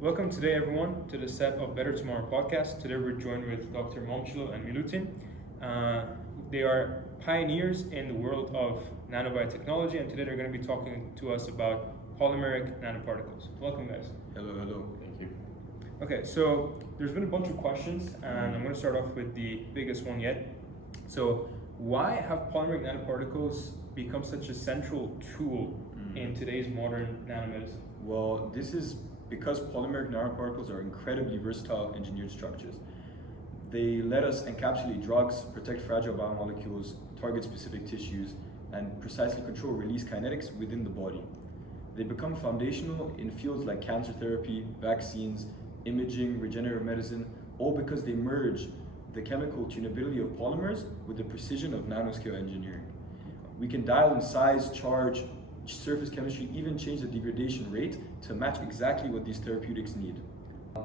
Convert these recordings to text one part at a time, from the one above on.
Welcome today, everyone, to the set of Better Tomorrow podcast. Today we're joined with Dr. Momchilo and Milutin. They are pioneers in the world of nanobiotechnology, and today they're going to be talking to us about polymeric nanoparticles. Welcome, guys. Hello. Thank you. Okay, so there's been a bunch of questions, and I'm going to start off with the biggest one yet. So, why have polymeric nanoparticles become such a central tool in today's modern nanomedicine? Well, this is because polymeric nanoparticles are incredibly versatile engineered structures. They let us encapsulate drugs, protect fragile biomolecules, target specific tissues, and precisely control release kinetics within the body. They become foundational in fields like cancer therapy, vaccines, imaging, regenerative medicine, all because they merge the chemical tunability of polymers with the precision of nanoscale engineering. We can dial in size, charge, surface chemistry, even change the degradation rate to match exactly what these therapeutics need.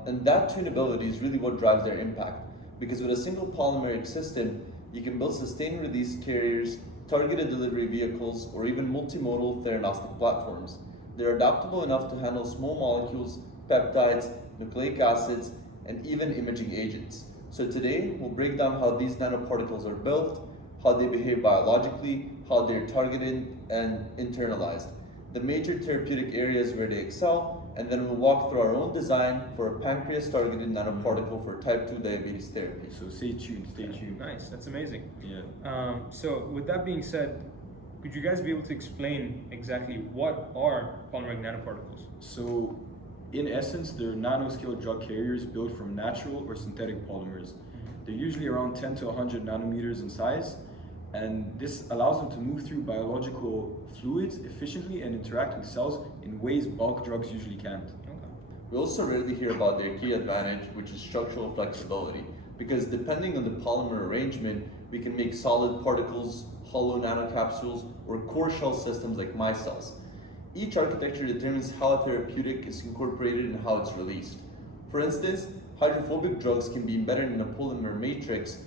And that tunability is really what drives their impact, because with a single polymeric system, you can build sustained release carriers, targeted delivery vehicles, or even multimodal theranostic platforms. They're adaptable enough to handle small molecules, peptides, nucleic acids, and even imaging agents. So today, we'll break down how these nanoparticles are built, how they behave biologically, how they're targeted and internalized, the major therapeutic areas where they excel, and then we'll walk through our own design for a pancreas-targeted nanoparticle for type 2 diabetes therapy. So stay tuned. Nice, that's amazing. Yeah. So with that being said, could you guys be able to explain exactly what are polymeric nanoparticles? So, in essence, they're nanoscale drug carriers built from natural or synthetic polymers. They're usually around 10 to 100 nanometers in size, and this allows them to move through biological fluids efficiently and interact with cells in ways bulk drugs usually can't. Okay. We also rarely hear about their key advantage, which is structural flexibility, because depending on the polymer arrangement, we can make solid particles, hollow nanocapsules, or core shell systems like micelles. Each architecture determines how a therapeutic is incorporated and how it's released. For instance, hydrophobic drugs can be embedded in a polymer matrix,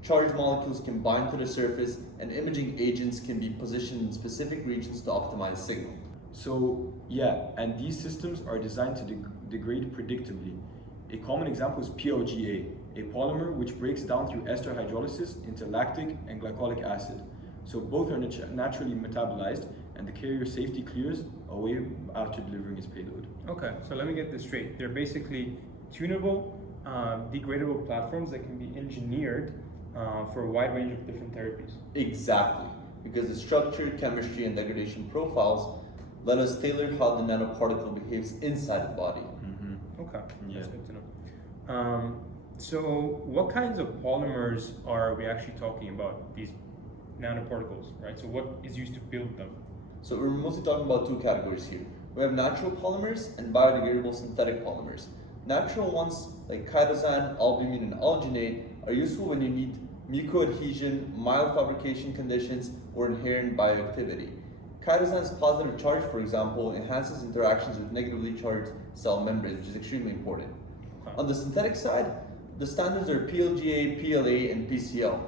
charged molecules can bind to the surface, and imaging agents can be positioned in specific regions to optimize signal. So, and these systems are designed to degrade predictably. A common example is PLGA, a polymer which breaks down through ester hydrolysis into lactic and glycolic acid. So both are naturally metabolized, and the carrier safely clears away after delivering its payload. Okay, so let me get this straight. They're basically tunable, degradable platforms that can be engineered for a wide range of different therapies. Exactly, because the structure, chemistry, and degradation profiles let us tailor how the nanoparticle behaves inside the body. Okay, that's good to know. So what kinds of polymers are we actually talking about, these nanoparticles, right? So what is used to build them? So we're mostly talking about two categories here. We have natural polymers and biodegradable synthetic polymers. Natural ones like chitosan, albumin, and alginate are useful when you need mucoadhesion, mild fabrication conditions, or inherent bioactivity. Chitosan's positive charge, for example, enhances interactions with negatively charged cell membranes, which is extremely important. Okay. On the synthetic side, the standards are PLGA, PLA, and PCL.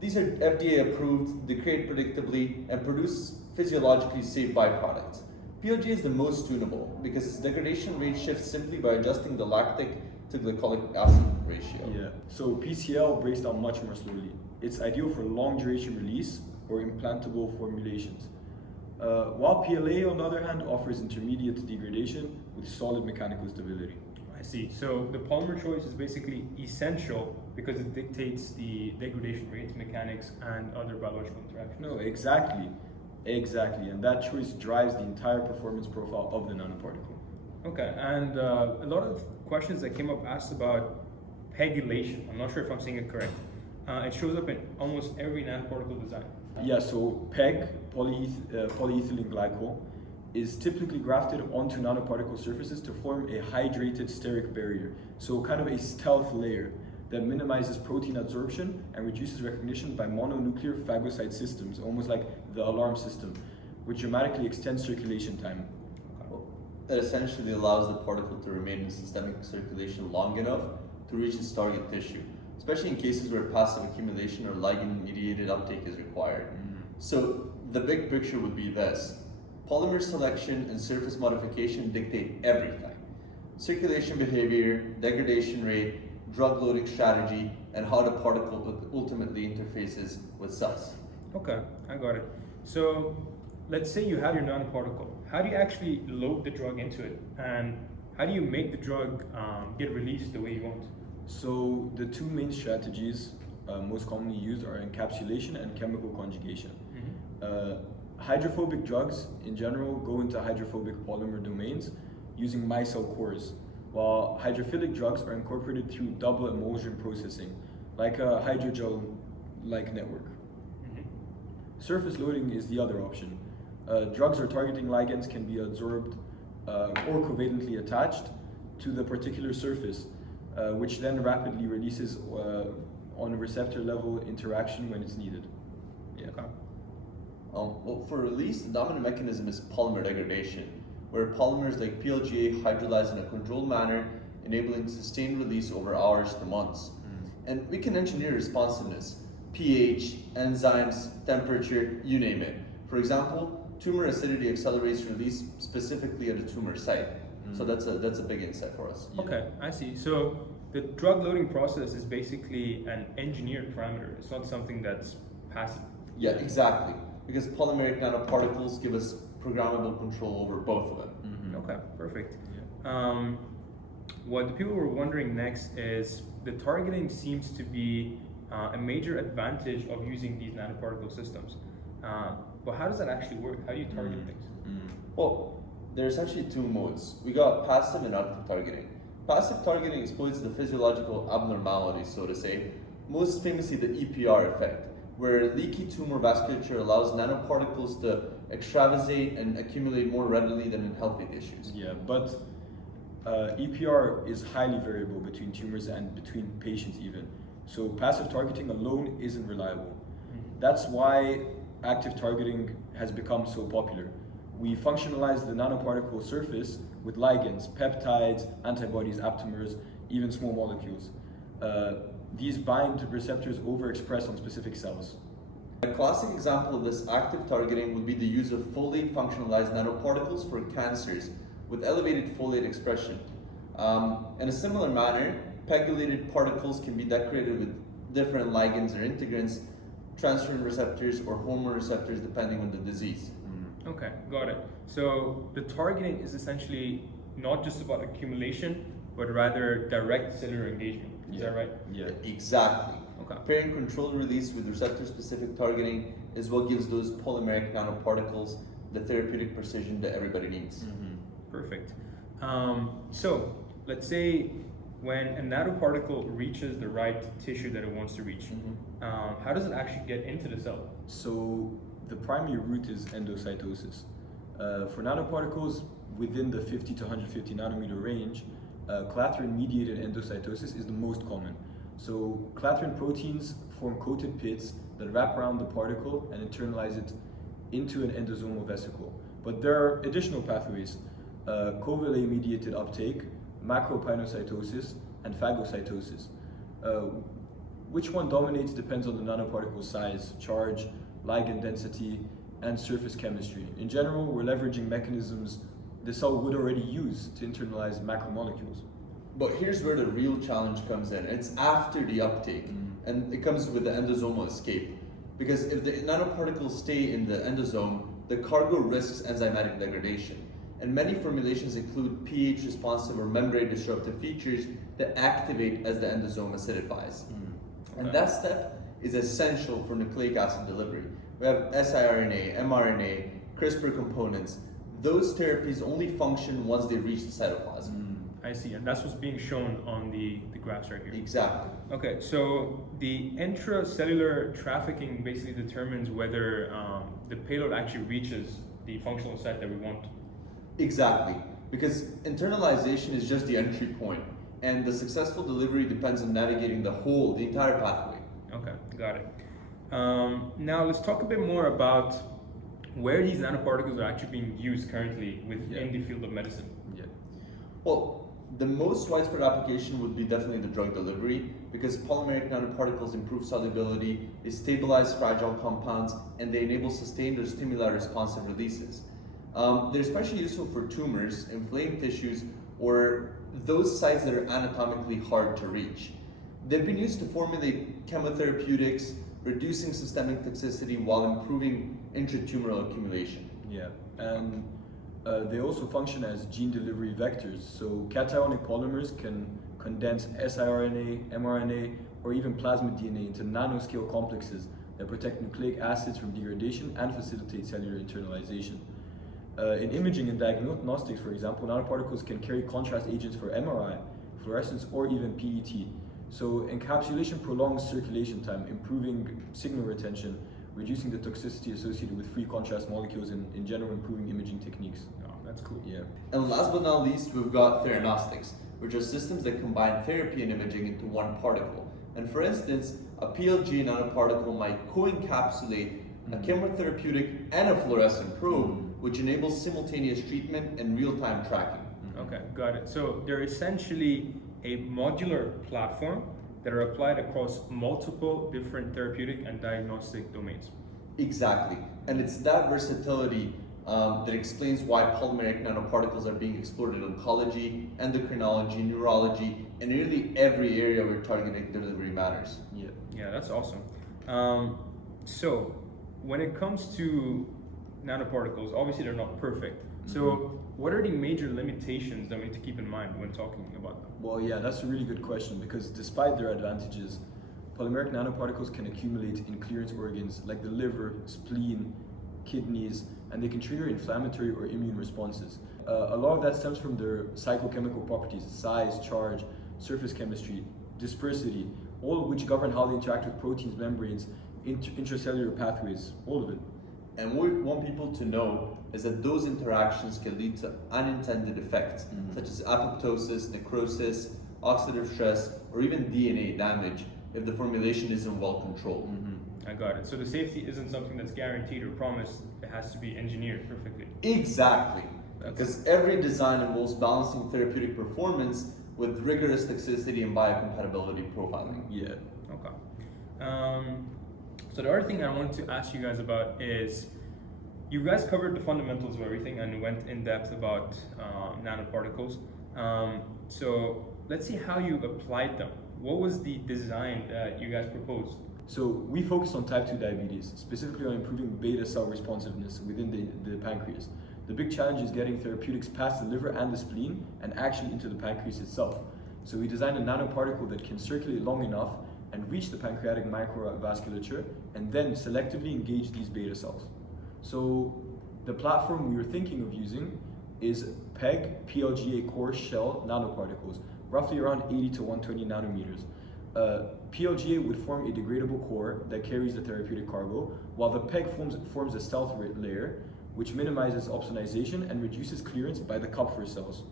These are FDA approved, degrade predictably, and produce physiologically safe byproducts. PLGA is the most tunable because its degradation rate shifts simply by adjusting the lactic to glycolic acid ratio. Yeah. So PCL breaks down much more slowly. It's ideal for long duration release or implantable formulations. While PLA, on the other hand, offers intermediate degradation with solid mechanical stability. I see. So the polymer choice is basically essential because it dictates the degradation rates, mechanics, and other biological interactions. No, exactly. And that choice drives the entire performance profile of the nanoparticle. Okay, and a lot of questions that came up asked about pegylation. I'm not sure if I'm saying it correct. It shows up in almost every nanoparticle design. Yeah, so PEG, polyethylene glycol, is typically grafted onto nanoparticle surfaces to form a hydrated steric barrier. So kind of a stealth layer that minimizes protein absorption and reduces recognition by mononuclear phagocyte systems, almost like the alarm system, which dramatically extends circulation time. That essentially allows the particle to remain in systemic circulation long enough to reach its target tissue, especially in cases where passive accumulation or ligand-mediated uptake is required. So the big picture would be this. Polymer selection and surface modification dictate everything. circulation behavior, degradation rate, drug loading strategy, and how the particle ultimately interfaces with cells. Okay, I got it. So let's say you have your nanoparticle. How do you actually load the drug into it? And how do you make the drug get released the way you want? So the two main strategies most commonly used are encapsulation and chemical conjugation. Hydrophobic drugs in general go into hydrophobic polymer domains using micelle cores, while hydrophilic drugs are incorporated through double emulsion processing, like a hydrogel-like network. Surface loading is the other option. Drugs or targeting ligands can be absorbed or covalently attached to the particular surface, which then rapidly releases on a receptor level interaction when it's needed. Yeah. Okay. Well, for release, the dominant mechanism is polymer degradation, where polymers like PLGA hydrolyze in a controlled manner, enabling sustained release over hours to months. And we can engineer responsiveness, pH, enzymes, temperature, you name it. For example, tumor acidity accelerates release specifically at the tumor site. So that's a big insight for us. Okay, I see. So the drug loading process is basically an engineered parameter. It's not something that's passive. Yeah, exactly. Because polymeric nanoparticles give us programmable control over both of them. Okay, perfect. What the people were wondering next is the targeting seems to be a major advantage of using these nanoparticle systems. But how does that actually work? How do you target things? Well, there's actually two modes. We got passive and active targeting. Passive targeting exploits the physiological abnormalities, so to say, most famously the EPR effect, where leaky tumor vasculature allows nanoparticles to extravasate and accumulate more readily than in healthy tissues. Yeah, but EPR is highly variable between tumors and between patients even. So passive targeting alone isn't reliable. That's why active targeting has become so popular. We functionalize the nanoparticle surface with ligands, peptides, antibodies, aptamers, even small molecules. These bind to receptors overexpressed on specific cells. A classic example of this active targeting would be the use of folate functionalized nanoparticles for cancers with elevated folate expression. In a similar manner, pegylated particles can be decorated with different ligands or integrants, transferrin receptors or hormone receptors depending on the disease. Okay, got it. So the targeting is essentially not just about accumulation, but rather direct cellular engagement. Is that right? Yeah. Exactly. Okay. Pairing controlled release with receptor-specific targeting is what gives those polymeric nanoparticles the therapeutic precision that everybody needs. Perfect. So let's say when a nanoparticle reaches the right tissue that it wants to reach, how does it actually get into the cell? So the primary route is endocytosis. For nanoparticles within the 50 to 150 nanometer range, clathrin-mediated endocytosis is the most common. So clathrin proteins form coated pits that wrap around the particle and internalize it into an endosomal vesicle. But there are additional pathways: covalent-mediated uptake, macropinocytosis, and phagocytosis. Which one dominates depends on the nanoparticle size, charge, ligand density, and surface chemistry. In general, we're leveraging mechanisms the cell would already use to internalize macromolecules. But here's where the real challenge comes in. It's after the uptake, and it comes with the endosomal escape. Because if the nanoparticles stay in the endosome, the cargo risks enzymatic degradation. And many formulations include pH responsive or membrane disruptive features that activate as the endosome acidifies. And that step is essential for nucleic acid delivery. We have siRNA, mRNA, CRISPR components. Those therapies only function once they reach the cytoplasm. I see, and that's what's being shown on the graphs right here. Exactly. Okay, so the intracellular trafficking basically determines whether the payload actually reaches the functional site that we want. Exactly, because internalization is just the entry point, and the successful delivery depends on navigating the entire pathway. Okay, got it. Now let's talk a bit more about where these nanoparticles are actually being used currently within the field of medicine. Well, the most widespread application would be definitely the drug delivery, because polymeric nanoparticles improve solubility, they stabilize fragile compounds, and they enable sustained or stimuli-responsive releases. They're especially useful for tumors, inflamed tissues, or those sites that are anatomically hard to reach. They've been used to formulate chemotherapeutics, reducing systemic toxicity while improving intratumoral accumulation. Yeah, and they also function as gene delivery vectors. So cationic polymers can condense siRNA, mRNA, or even plasmid DNA into nanoscale complexes that protect nucleic acids from degradation and facilitate cellular internalization. In imaging and diagnostics, for example, nanoparticles can carry contrast agents for MRI, fluorescence, or even PET. So encapsulation prolongs circulation time, improving signal retention, reducing the toxicity associated with free contrast molecules, and in general improving imaging techniques. Oh, that's cool. Yeah. And last but not least, we've got theranostics, which are systems that combine therapy and imaging into one particle. And for instance, a PLG nanoparticle might co-encapsulate a chemotherapeutic and a fluorescent probe, which enables simultaneous treatment and real-time tracking. Okay, got it. So they're essentially a modular platform that are applied across multiple different therapeutic and diagnostic domains. Exactly. And it's that versatility that explains why polymeric nanoparticles are being explored in oncology, endocrinology, neurology, and nearly every area where targeted delivery matters. Yeah, that's awesome. So when it comes to nanoparticles, obviously they're not perfect. So what are the major limitations that we need to keep in mind when talking about them? Well, yeah, that's a really good question, because despite their advantages, polymeric nanoparticles can accumulate in clearance organs like the liver, spleen, kidneys, and they can trigger inflammatory or immune responses. A lot of that stems from their psychochemical properties: size, charge, surface chemistry, dispersity, all of which govern how they interact with proteins, membranes, intracellular pathways, all of it. And what we want people to know is that those interactions can lead to unintended effects, such as apoptosis, necrosis, oxidative stress, or even DNA damage if the formulation isn't well controlled. I got it. So the safety isn't something that's guaranteed or promised. It has to be engineered perfectly. Exactly. Because every design involves balancing therapeutic performance with rigorous toxicity and biocompatibility profiling. Yeah. Okay. So the other thing I wanted to ask you guys about is, you guys covered the fundamentals of everything and went in depth about nanoparticles. So let's see how you applied them. What was the design that you guys proposed? So we focused on type 2 diabetes, specifically on improving beta cell responsiveness within the pancreas. The big challenge is getting therapeutics past the liver and the spleen and actually into the pancreas itself. So we designed a nanoparticle that can circulate long enough and reach the pancreatic microvasculature and then selectively engage these beta cells. So the platform we were thinking of using is PEG PLGA core shell nanoparticles, roughly around 80 to 120 nanometers. PLGA would form a degradable core that carries the therapeutic cargo, while the PEG forms a stealth layer, which minimizes opsonization and reduces clearance by the Kupffer cells.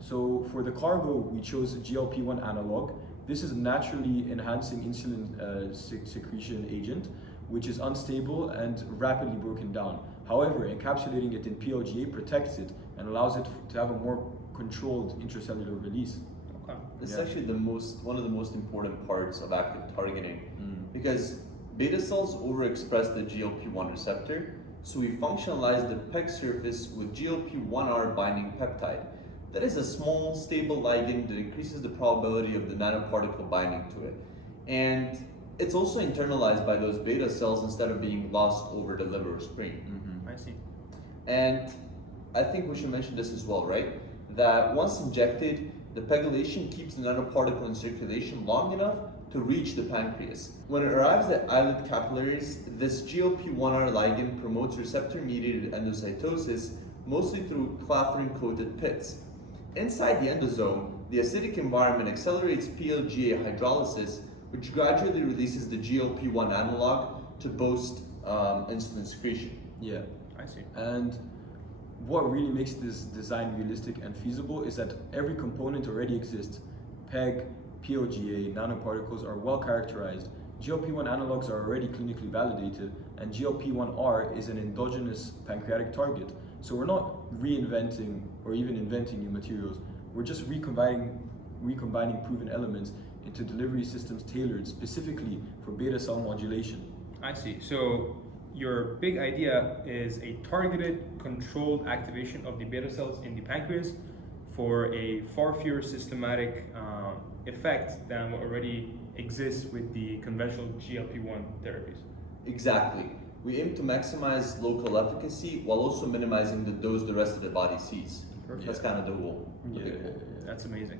So for the cargo, we chose a GLP-1 analog. This is a naturally enhancing insulin secretion agent, which is unstable and rapidly broken down. However, encapsulating it in PLGA protects it and allows it to have a more controlled intracellular release. Okay. This is actually one of the most important parts of active targeting, because beta cells overexpress the GLP-1 receptor, so we functionalize the PEG surface with GLP-1R binding peptide. That is a small, stable ligand that increases the probability of the nanoparticle binding to it. And it's also internalized by those beta cells instead of being lost over the liver or spleen. I see. And I think we should mention this as well, right? That once injected, the pegylation keeps the nanoparticle in circulation long enough to reach the pancreas. When it arrives at islet capillaries, this GLP-1R ligand promotes receptor-mediated endocytosis, mostly through clathrin-coated pits. Inside the endosome, the acidic environment accelerates PLGA hydrolysis, which gradually releases the GLP-1 analog to boost insulin secretion. Yeah. I see. And what really makes this design realistic and feasible is that every component already exists. PEG, PLGA, nanoparticles are well characterized. GLP-1 analogs are already clinically validated, and GLP-1R is an endogenous pancreatic target. So we're not reinventing or even inventing new materials. We're just recombining proven elements into delivery systems tailored specifically for beta cell modulation. I see. So your big idea is a targeted, controlled activation of the beta cells in the pancreas for a far fewer systematic effect than what already exists with the conventional GLP-1 therapies. Exactly. We aim to maximize local efficacy while also minimizing the dose the rest of the body sees. Perfect. That's kind of the goal. the big goal. That's amazing.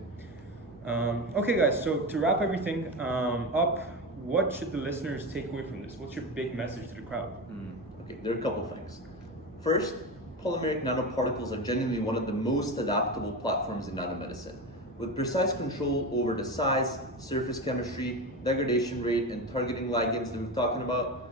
Okay, guys, so to wrap everything up, what should the listeners take away from this? What's your big message to the crowd? Okay, there are a couple things. First, polymeric nanoparticles are genuinely one of the most adaptable platforms in nanomedicine. With precise control over the size, surface chemistry, degradation rate, and targeting ligands that we're talking about,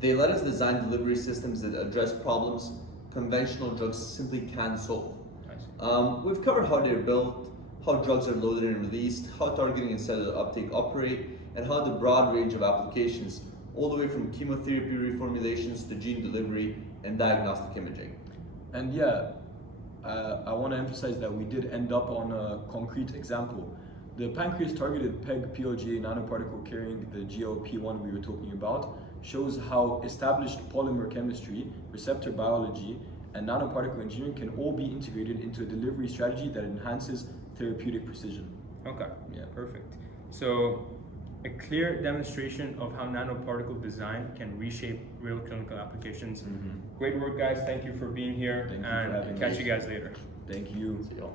they let us design delivery systems that address problems conventional drugs simply can't solve. Nice. We've covered how they're built, how drugs are loaded and released, how targeting and cellular uptake operate, and how the broad range of applications, all the way from chemotherapy reformulations to gene delivery and diagnostic imaging. And I want to emphasize that we did end up on a concrete example. The pancreas-targeted PEG-PLGA nanoparticle carrying the GLP-1 we were talking about shows how established polymer chemistry, receptor biology, and nanoparticle engineering can all be integrated into a delivery strategy that enhances therapeutic precision. Okay, Yeah. perfect. So a clear demonstration of how nanoparticle design can reshape real clinical applications. Great work, guys. Thank you for being here. Thank you for and having catch me. you guys later. Thank you. See y'all.